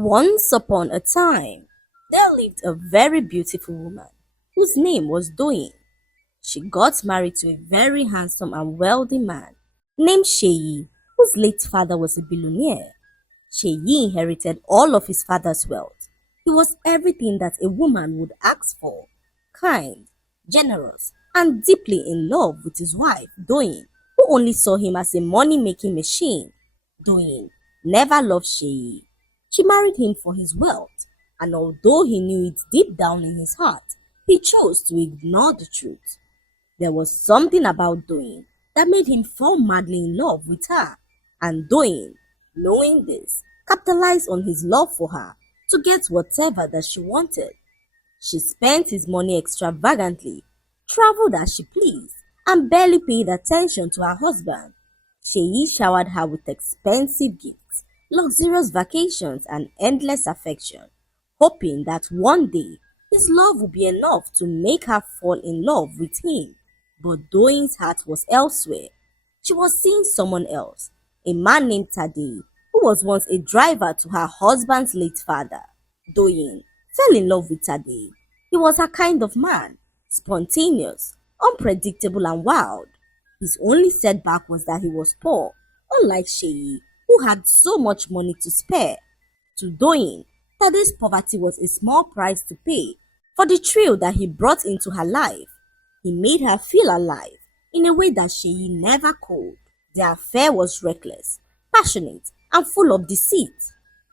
Once upon a time, there lived a very beautiful woman whose name was Doyin. She got married to a very handsome and wealthy man named Sheyi, whose late father was a billionaire. Sheyi inherited all of his father's wealth. He was everything that a woman would ask for: kind, generous, and deeply in love with his wife, Doyin, who only saw him as a money-making machine. Doyin never loved Sheyi. She married him for his wealth, and although he knew it deep down in his heart, he chose to ignore the truth. There was something about Doyin that made him fall madly in love with her, and Doyin, knowing this, capitalized on his love for her to get whatever that she wanted. She spent his money extravagantly, traveled as she pleased, and barely paid attention to her husband. Sheyi showered her with expensive gifts, luxurious vacations, and endless affection, hoping that one day his love would be enough to make her fall in love with him. But Doyin's heart was elsewhere. She was seeing someone else, a man named Tade, who was once a driver to her husband's late father. Doyin fell in love with Tade. He was her kind of man, spontaneous, unpredictable, and wild. His only setback was that he was poor, unlike Sheyi, who had so much money to spare. To Doyin, Tade's poverty was a small price to pay for the thrill that he brought into her life. He made her feel alive in a way that Sheyi never could. Their affair was reckless, passionate, and full of deceit.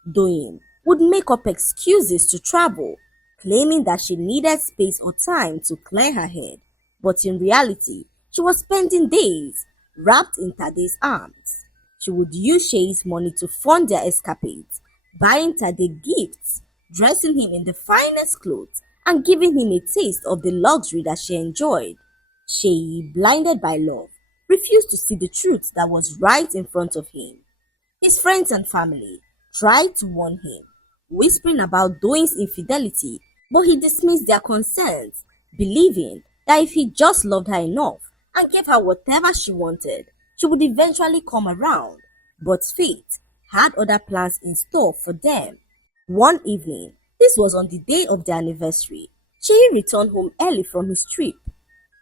Doyin would make up excuses to travel, claiming that she needed space or time to clear her head, but in reality, she was spending days wrapped in Tade's arms. She would use Sheyi's money to fund their escapades, buying Tade gifts, dressing him in the finest clothes, and giving him a taste of the luxury that she enjoyed. Sheyi, blinded by love, refused to see the truth that was right in front of him. His friends and family tried to warn him, whispering about Doyin's infidelity, but he dismissed their concerns, believing that if he just loved her enough and gave her whatever she wanted, she would eventually come around. But fate had other plans in store for them. One evening, this was on the day of their anniversary, Sheyi returned home early from his trip.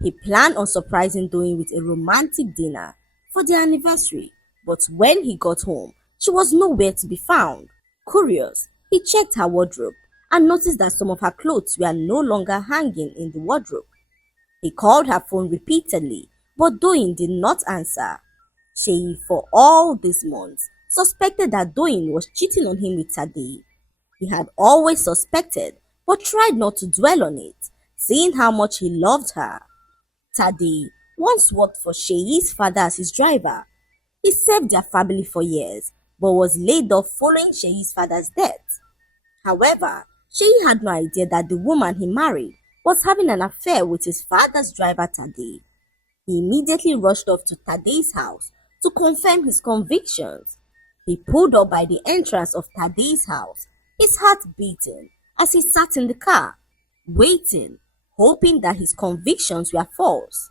He planned on surprising Doyin with a romantic dinner for their anniversary, but when he got home, she was nowhere to be found. Curious, he checked her wardrobe and noticed that some of her clothes were no longer hanging in the wardrobe. He called her phone repeatedly, but Doyin did not answer. Sheyi, for all these months, suspected that Doyin was cheating on him with Tade. He had always suspected, but tried not to dwell on it, seeing how much he loved her. Tade once worked for Sheyi's father as his driver. He served their family for years, but was laid off following Sheyi's father's death. However, Sheyi had no idea that the woman he married was having an affair with his father's driver Tade. He immediately rushed off to Tade's house to confirm his convictions. He pulled up by the entrance of Tade's house, his heart beating as he sat in the car, waiting, hoping that his convictions were false.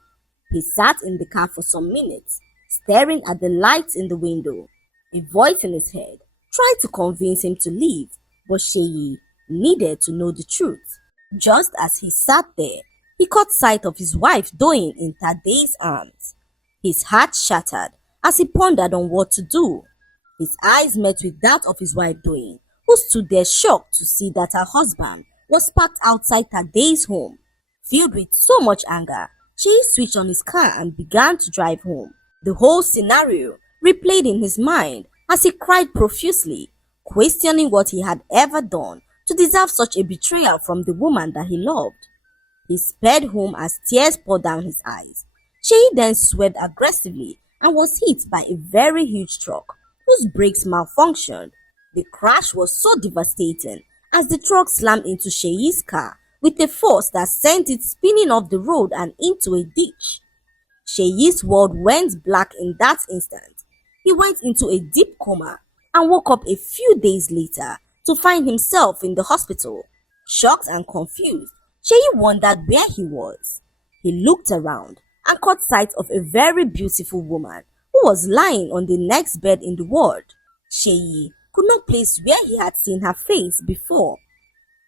He sat in the car for some minutes, staring at the lights in the window. A voice in his head tried to convince him to leave, but Sheyi needed to know the truth. Just as he sat there, he caught sight of his wife Doyin in Tade's arms. His heart shattered as he pondered on what to do. His eyes met with that of his wife Doyin, who stood there shocked to see that her husband was parked outside Tade's home. Filled with so much anger, she switched on his car and began to drive home. The whole scenario replayed in his mind as he cried profusely, questioning what he had ever done to deserve such a betrayal from the woman that he loved. He sped home as tears poured down his eyes. Sheyi then swerved aggressively and was hit by a very huge truck whose brakes malfunctioned. The crash was so devastating as the truck slammed into Sheyi's car with a force that sent it spinning off the road and into a ditch. Sheyi's world went black in that instant. He went into a deep coma and woke up a few days later to find himself in the hospital. Shocked and confused, Sheyi wondered where he was. He looked around and caught sight of a very beautiful woman who was lying on the next bed in the ward. Sheyi could not place where he had seen her face before.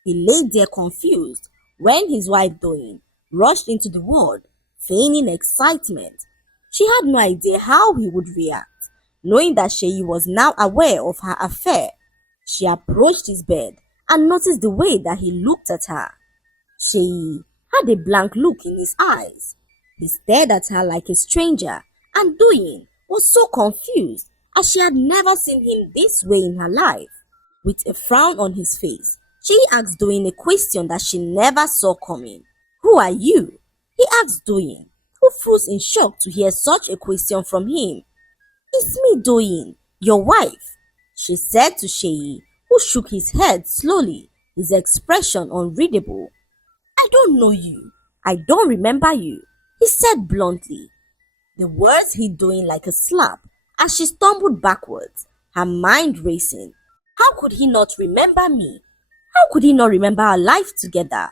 He lay there confused when his wife Doyin rushed into the ward, feigning excitement. She had no idea how he would react, knowing that Sheyi was now aware of her affair. She approached his bed and noticed the way that he looked at her. Sheyi had a blank look in his eyes. He stared at her like a stranger, and Doyin was so confused as she had never seen him this way in her life. With a frown on his face, she asked Doyin a question that she never saw coming. "Who are you?" he asked Doyin, who froze in shock to hear such a question from him. "It's me, Doyin, your wife," she said to Sheyi, who shook his head slowly, his expression unreadable. "I don't know you. I don't remember you," he said bluntly. The words hit Doyin like a slap as she stumbled backwards, her mind racing. How could he not remember me? How could he not remember our life together?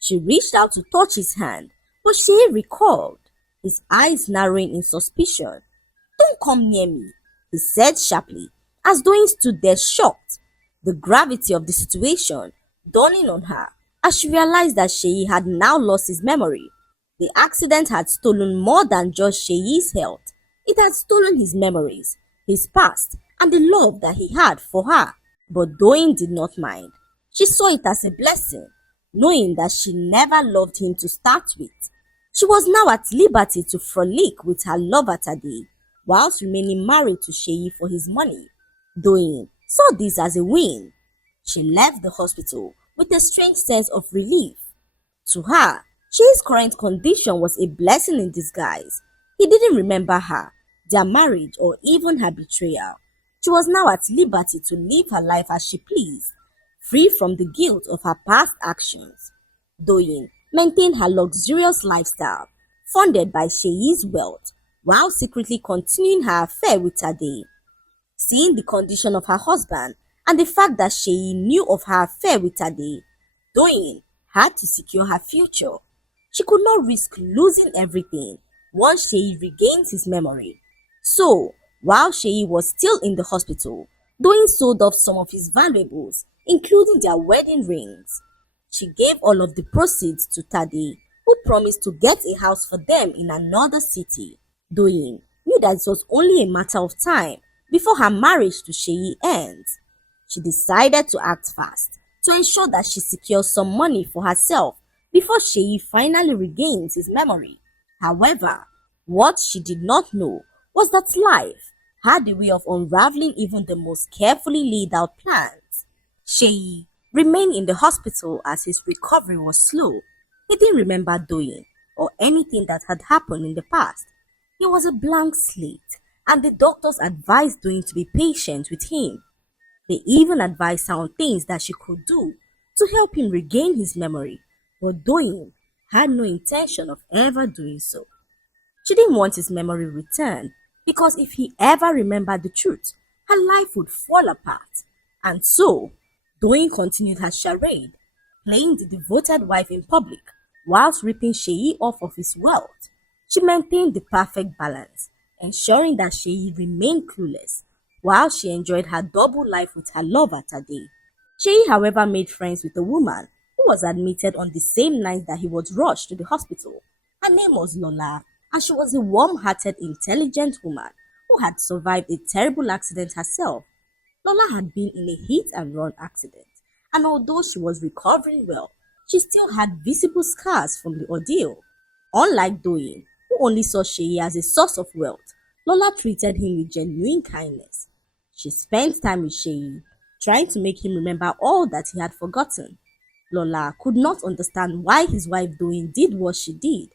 She reached out to touch his hand, but she recalled, his eyes narrowing in suspicion. "Don't come near me," he said sharply, as Doyin stood there shocked, the gravity of the situation dawning on her as she realized that Sheyi had now lost his memory. The accident had stolen more than just Sheyi's health. It had stolen his memories, his past, and the love that he had for her. But Doyin did not mind. She saw it as a blessing, knowing that she never loved him to start with. She was now at liberty to frolic with her lover Tade, whilst remaining married to Sheyi for his money. Doyin saw this as a win. She left the hospital with a strange sense of relief. To her, Sheyi's current condition was a blessing in disguise. He didn't remember her, their marriage, or even her betrayal. She was now at liberty to live her life as she pleased, free from the guilt of her past actions. Doyin maintained her luxurious lifestyle, funded by Sheyi's wealth, while secretly continuing her affair with Tade. Seeing the condition of her husband and the fact that Sheyi knew of her affair with Tade, Doyin had to secure her future. She could not risk losing everything once Sheyi regains his memory. So, while Sheyi was still in the hospital, Doyin sold off some of his valuables, including their wedding rings. She gave all of the proceeds to Tade, who promised to get a house for them in another city. Doyin knew that it was only a matter of time before her marriage to Sheyi ends. She decided to act fast to ensure that she secures some money for herself before Sheyi finally regains his memory. However, what she did not know was that life had a way of unraveling even the most carefully laid out plans. Sheyi remained in the hospital as his recovery was slow. He didn't remember Doyin or anything that had happened in the past. He was a blank slate, and the doctors advised Doyin to be patient with him. They even advised her on things that she could do to help him regain his memory, but Doyin had no intention of ever doing so. She didn't want his memory returned because if he ever remembered the truth, her life would fall apart. And so, Doyin continued her charade, playing the devoted wife in public whilst ripping Sheyi off of his wealth. She maintained the perfect balance, ensuring that Sheyi remained clueless while she enjoyed her double life with her lover Tade. Sheyi, however, made friends with a woman who was admitted on the same night that he was rushed to the hospital. Her name was Lola, and she was a warm-hearted, intelligent woman who had survived a terrible accident herself. Lola had been in a hit-and-run accident, and although she was recovering well, she still had visible scars from the ordeal. Unlike Doyin, who only saw Sheyi as a source of wealth, Lola treated him with genuine kindness. She spent time with Sheyi, trying to make him remember all that he had forgotten. Lola could not understand why his wife Doyin did what she did.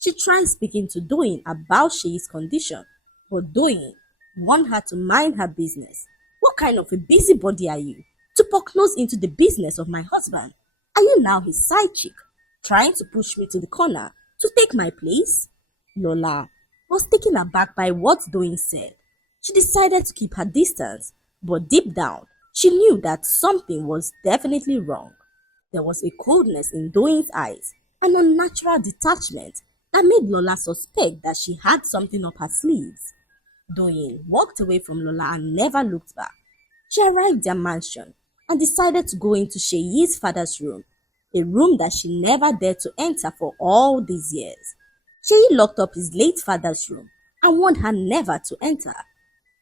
She tried speaking to Doyin about Sheyi's condition, but Doyin warned her to mind her business. "What kind of a busybody are you, to poke nose into the business of my husband? Are you now his side chick, trying to push me to the corner to take my place?" Lola was taken aback by what Doyin said. She decided to keep her distance, but deep down, she knew that something was definitely wrong. There was a coldness in Doyin's eyes, an unnatural detachment that made Lola suspect that she had something up her sleeves. Doyin walked away from Lola and never looked back. She arrived at their mansion and decided to go into Sheyi's father's room, a room that she never dared to enter for all these years. Sheyi locked up his late father's room and warned her never to enter.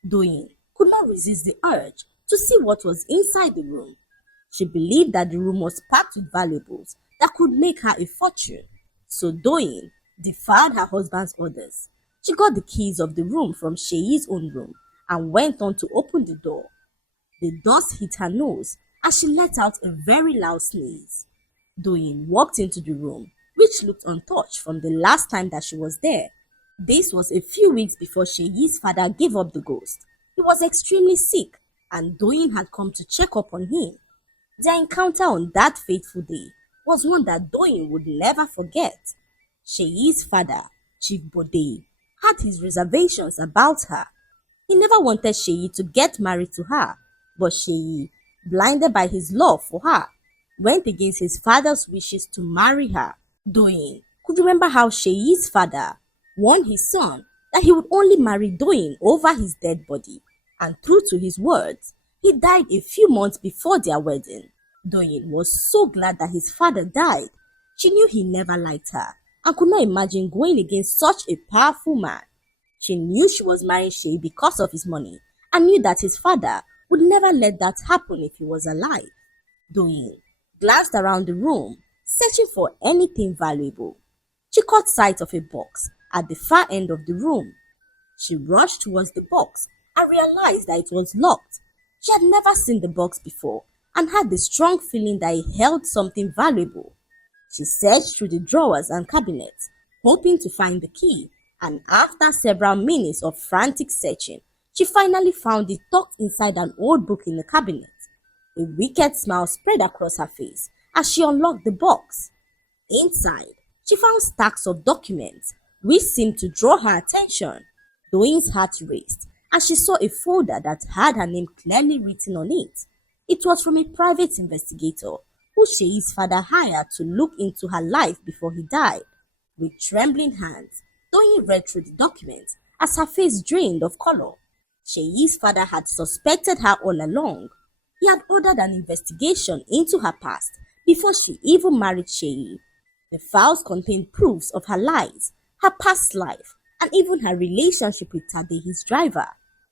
Doyin could not resist the urge to see what was inside the room. She believed that the room was packed with valuables that could make her a fortune. So Doyin defied her husband's orders. She got the keys of the room from Sheyi's own room and went on to open the door. The dust hit her nose as she let out a very loud sneeze. Doyin walked into the room, which looked untouched from the last time that she was there. This was a few weeks before Sheyi's father gave up the ghost. He was extremely sick, and Doyin had come to check up on him. Their encounter on that fateful day was one that Doyin would never forget. Sheyi's father, Chief Bode, had his reservations about her. He never wanted Sheyi to get married to her, but Sheyi, blinded by his love for her, went against his father's wishes to marry her. Doyin could remember how Sheyi's father warned his son that he would only marry Doyin over his dead body, and true to his words, he died a few months before their wedding. Doyin was so glad that his father died. She knew he never liked her and could not imagine going against such a powerful man. She knew she was marrying Sheyi because of his money and knew that his father would never let that happen if he was alive. Doyin glanced around the room, searching for anything valuable. She caught sight of a box at the far end of the room. She rushed towards the box and realized that it was locked. She had never seen the box before and had the strong feeling that it held something valuable. She searched through the drawers and cabinets, hoping to find the key, and after several minutes of frantic searching, she finally found it tucked inside an old book in the cabinet. A wicked smile spread across her face as she unlocked the box. Inside, she found stacks of documents which seemed to draw her attention. Doyin's heart raced as she saw a folder that had her name clearly written on it. It was from a private investigator who Sheyi's father hired to look into her life before he died. With trembling hands, Doyin read through the document as her face drained of color. Sheyi's father had suspected her all along. He had ordered an investigation into her past before she even married Sheyi. The files contained proofs of her lies, her past life, and even her relationship with Tade, his driver.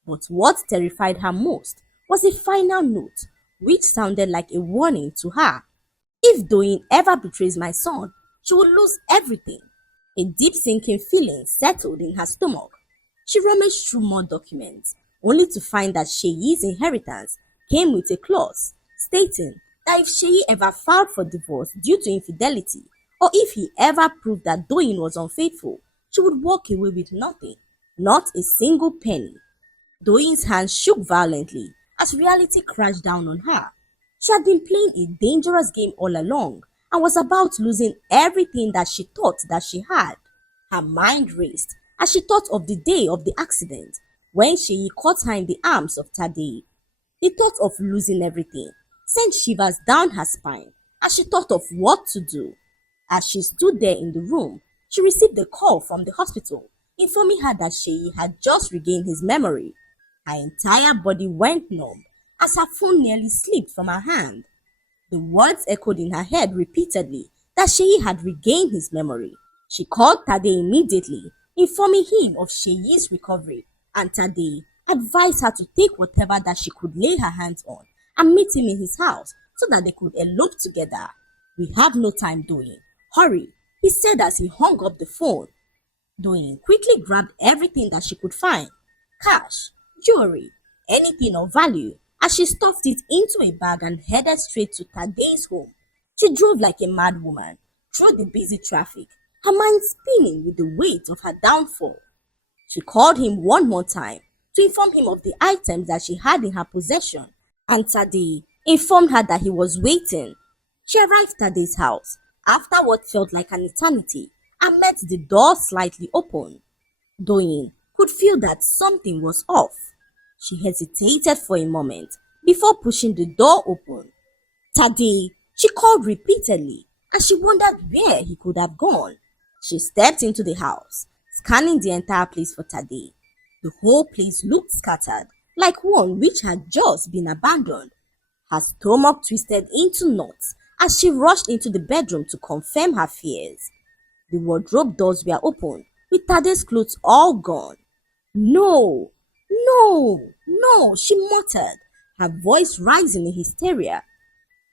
But what terrified her most was a final note, which sounded like a warning to her. If Doyin ever betrays my son, she will lose everything. A deep sinking feeling settled in her stomach. She rummaged through more documents, only to find that Sheyi's inheritance came with a clause stating that if Sheyi ever filed for divorce due to infidelity, or if he ever proved that Doyin was unfaithful, she would walk away with nothing, not a single penny. Doyin's hands shook violently as reality crashed down on her. She had been playing a dangerous game all along and was about losing everything that she thought that she had. Her mind raced as she thought of the day of the accident when Sheyi caught her in the arms of Tade. The thought of losing everything sent shivers down her spine as she thought of what to do. As she stood there in the room, she received a call from the hospital informing her that Sheyi had just regained his memory. Her entire body went numb as her phone nearly slipped from her hand. The words echoed in her head repeatedly that Sheyi had regained his memory. She called Tade immediately, informing him of Sheyi's recovery, and Tade advised her to take whatever that she could lay her hands on and meet him in his house so that they could elope together. "We have no time, Doyin. Hurry," he said as he hung up the phone. Doyin quickly grabbed everything that she could find: cash, jewelry, anything of value, as she stuffed it into a bag and headed straight to Tade's home. She drove like a mad woman through the busy traffic, her mind spinning with the weight of her downfall. She called him one more time to inform him of the items that she had in her possession, and Tade informed her that he was waiting. She arrived at Tade's house after what felt like an eternity and met the door slightly open. Doyin could feel that something was off. She hesitated for a moment before pushing the door open. Tade, she called repeatedly, and she wondered where he could have gone. She stepped into the house, scanning the entire place for Tade. The whole place looked scattered, like one which had just been abandoned. Her stomach twisted into knots as she rushed into the bedroom to confirm her fears. The wardrobe doors were open, with Tade's clothes all gone. No, no, no, she muttered, her voice rising in hysteria.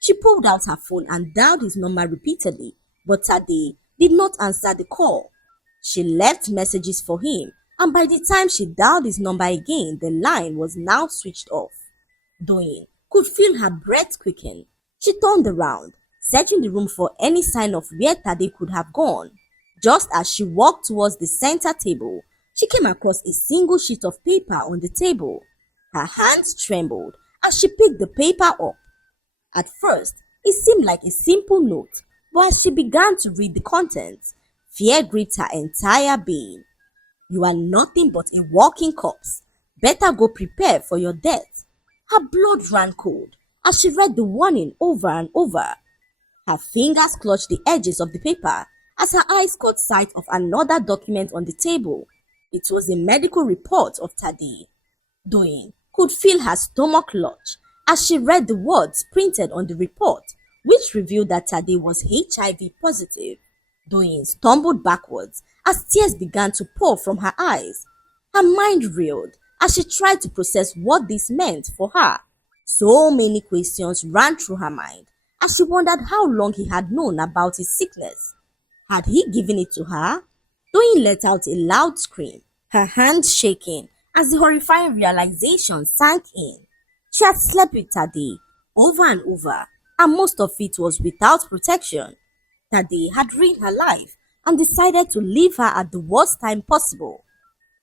She pulled out her phone and dialed his number repeatedly, but Tade did not answer the call. She left messages for him, and by the time she dialed his number again, the line was now switched off. Doyin could feel her breath quicken. She turned around, searching the room for any sign of where Tade could have gone. Just as she walked towards the center table, she came across a single sheet of paper on the table. Her hands trembled as she picked the paper up. At first, it seemed like a simple note, but as she began to read the contents, fear gripped her entire being. You are nothing but a walking corpse. Better go prepare for your death. Her blood ran cold as she read the warning over and over. Her fingers clutched the edges of the paper as her eyes caught sight of another document on the table. It was a medical report of Tade. Doyin could feel her stomach lurch as she read the words printed on the report, which revealed that Tade was HIV positive. Doyin stumbled backwards as tears began to pour from her eyes. Her mind reeled as she tried to process what this meant for her. So many questions ran through her mind as she wondered how long he had known about his sickness. Had he given it to her? Doyin let out a loud scream, her hands shaking as the horrifying realization sank in. She had slept with Tade over and over, and most of it was without protection. Tade had ruined her life and decided to leave her at the worst time possible.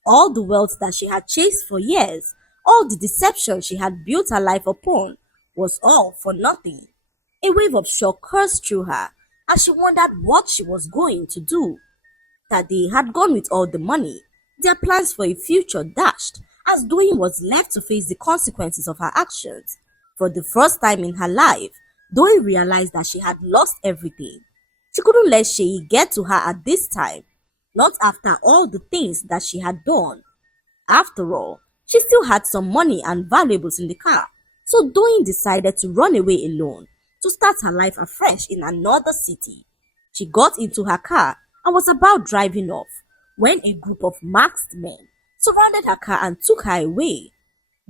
All the wealth that she had chased for years, all the deception she had built her life upon, was all for nothing. A wave of shock coursed through her as she wondered what she was going to do. Tade had gone with all the money, their plans for a future dashed, as Doyin was left to face the consequences of her actions. For the first time in her life, Doyin realized that she had lost everything. She couldn't let Sheyi get to her at this time, not after all the things that she had done. After all, she still had some money and valuables in the car, so Doyin decided to run away alone to start her life afresh in another city. She got into her car and was about driving off when a group of masked men surrounded her car and took her away.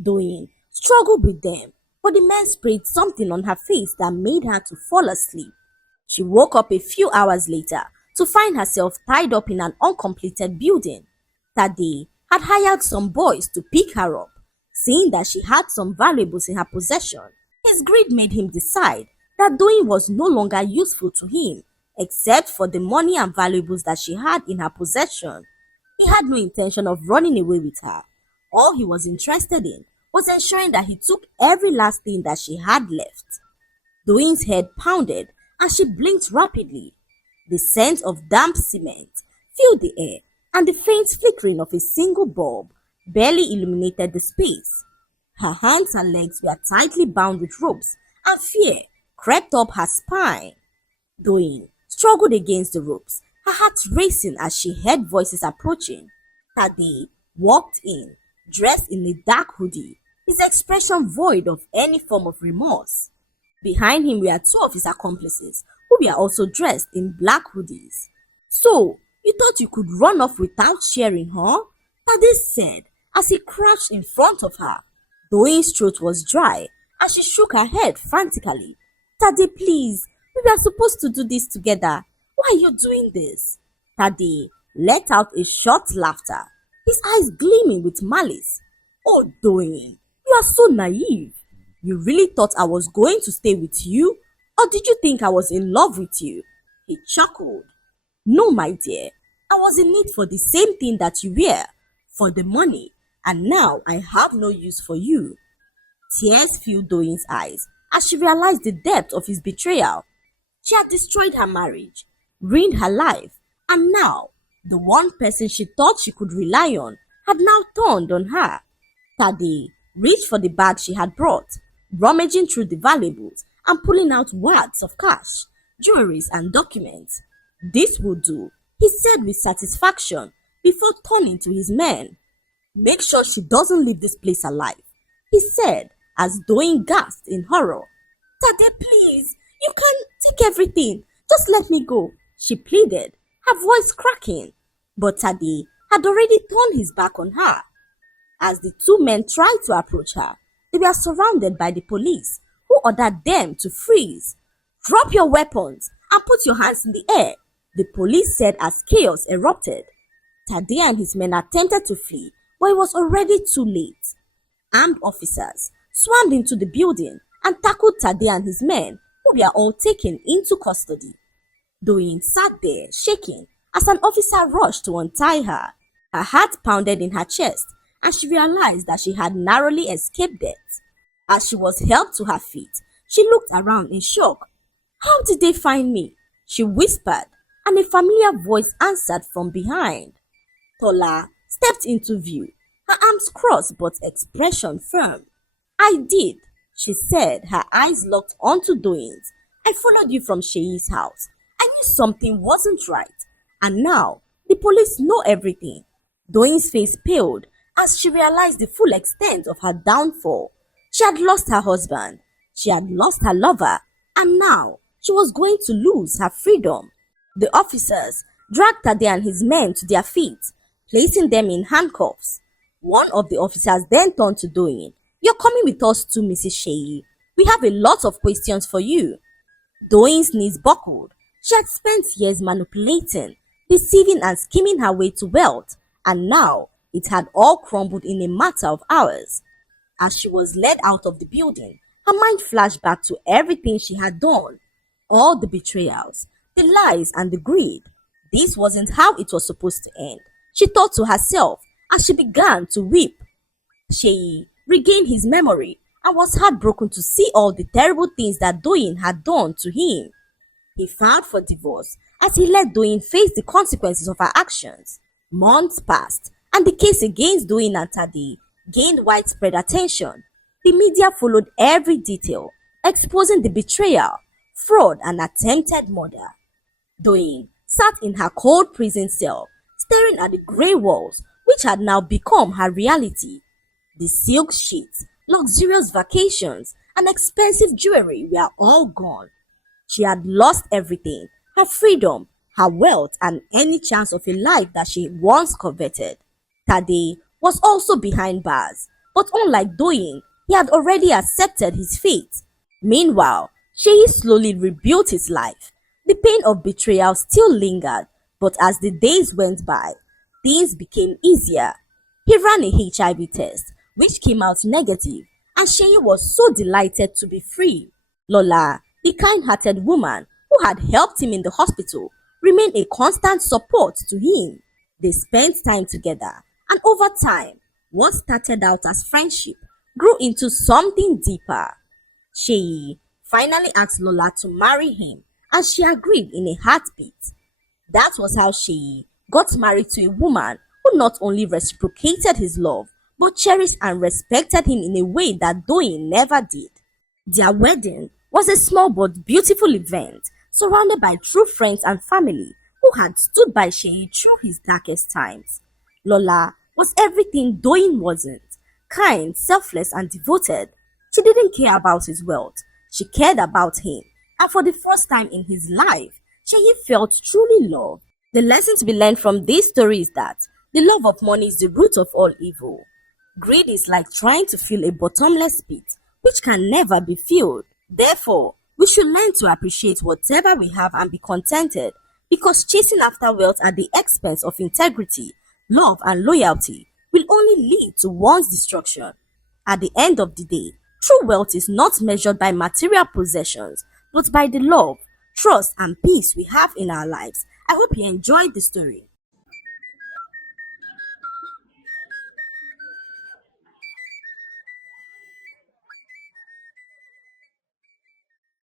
Doyin struggled with them, but the men sprayed something on her face that made her to fall asleep. She woke up a few hours later to find herself tied up in an uncompleted building. Tade had hired some boys to pick her up, seeing that she had some valuables in her possession. His greed made him decide that Doyin was no longer useful to him, except for the money and valuables that she had in her possession. He had no intention of running away with her. All he was interested in was ensuring that he took every last thing that she had left. Doyin's head pounded as she blinked rapidly. The scent of damp cement filled the air, and the faint flickering of a single bulb barely illuminated the space. Her hands and legs were tightly bound with ropes, and fear crept up her spine. Doyin struggled against the ropes, her heart racing as she heard voices approaching. Tade walked in, dressed in a dark hoodie, his expression void of any form of remorse. Behind him were two of his accomplices, who were also dressed in black hoodies. "So, you thought you could run off without sharing, huh?" Tade said as he crouched in front of her. Doyin's throat was dry as she shook her head frantically. "Tade, please, we were supposed to do this together. Why are you doing this?" Tade let out a short laughter, his eyes gleaming with malice. "Oh, Doyin, you are so naive. You really thought I was going to stay with you? Or did you think I was in love with you?" He chuckled. "No, my dear. I was in need for the same thing that you were, for the money, and now I have no use for you." Tears filled Doyin's eyes as she realized the depth of his betrayal. She had destroyed her marriage, ruined her life, and now the one person she thought she could rely on had now turned on her. Tade reached for the bag she had brought, rummaging through the valuables and pulling out wads of cash, jewelries, and documents. "This will do," he said with satisfaction before turning to his men. "Make sure she doesn't leave this place alive. he said as Doyin gasped in horror. Tade, please, you can take everything. Just let me go, she pleaded, her voice cracking. But Tade had already turned his back on her. As the two men tried to approach her, they were surrounded by the police, who ordered them to freeze. Drop your weapons and put your hands in the air, the police said as chaos erupted. Tade and his men attempted to flee, but it was already too late. Armed officers swarmed into the building and tackled Tade and his men, who were all taken into custody. Doyin sat there shaking as an officer rushed to untie her. Her heart pounded in her chest as she realized that she had narrowly escaped death. As she was helped to her feet, she looked around in shock. How did they find me? She whispered, and a familiar voice answered from behind. Tola stepped into view, her arms crossed but expression firm. I did, she said, her eyes locked onto Doyin's. I followed you from Sheyi's house. I knew something wasn't right. And now, the police know everything. Doyin's face paled as she realized the full extent of her downfall. She had lost her husband, she had lost her lover, and now she was going to lose her freedom. The officers dragged Tade and his men to their feet, placing them in handcuffs. One of the officers then turned to Doyin. You're coming with us too, Mrs. Sheyi. We have a lot of questions for you. Doyin's knees buckled. She had spent years manipulating, deceiving and scheming her way to wealth, and now it had all crumbled in a matter of hours. As she was led out of the building, her mind flashed back to everything she had done. All the betrayals, the lies and the greed. This wasn't how it was supposed to end, she thought to herself as she began to weep. Sheyi regained his memory and was heartbroken to see all the terrible things that Doyin had done to him. He filed for divorce as he let Doyin face the consequences of her actions. Months passed and the case against Doyin and Tade gained widespread attention. The media followed every detail, exposing the betrayal, fraud and attempted murder. Doyin sat in her cold prison cell, staring at the grey walls which had now become her reality. The silk sheets, luxurious vacations, and expensive jewelry were all gone. She had lost everything, her freedom, her wealth, and any chance of a life that she once coveted. Tade was also behind bars, but unlike Doyin, he had already accepted his fate. Meanwhile, Sheyi slowly rebuilt his life. The pain of betrayal still lingered, but as the days went by, things became easier. He ran a HIV test, which came out negative, and Sheyi was so delighted to be free. Lola, the kind-hearted woman who had helped him in the hospital, remained a constant support to him. They spent time together, and over time, what started out as friendship grew into something deeper. Sheyi finally asked Lola to marry him, and she agreed in a heartbeat. That was how Sheyi got married to a woman who not only reciprocated his love, but cherished and respected him in a way that Doyin never did. Their wedding was a small but beautiful event, surrounded by true friends and family who had stood by Sheyi through his darkest times. Lola was everything Doyin wasn't: kind, selfless, and devoted. She didn't care about his wealth, she cared about him, and for the first time in his life, Sheyi felt truly loved. The lesson to be learned from this story is that the love of money is the root of all evil. Greed is like trying to fill a bottomless pit, which can never be filled. Therefore, we should learn to appreciate whatever we have and be contented, because chasing after wealth at the expense of integrity, love, and loyalty will only lead to one's destruction. At the end of the day, true wealth is not measured by material possessions, but by the love, trust, and peace we have in our lives. I hope you enjoyed the story.